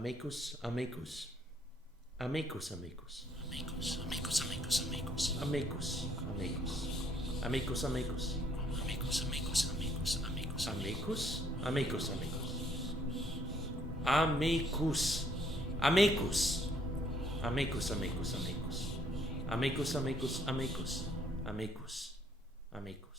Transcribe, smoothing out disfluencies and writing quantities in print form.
amicus, amicus. Amicus, amicus. Amicus, amicus, amicus, amicus. Amicus, amicus. Amicus, amicus. Amicus, amicus, amicus, amicus. Amicus, amicus, amicus. Amicus. Amicus. Amicus, amicus, amicus. Amicus, amicus, amicus. Amicus. Amicus.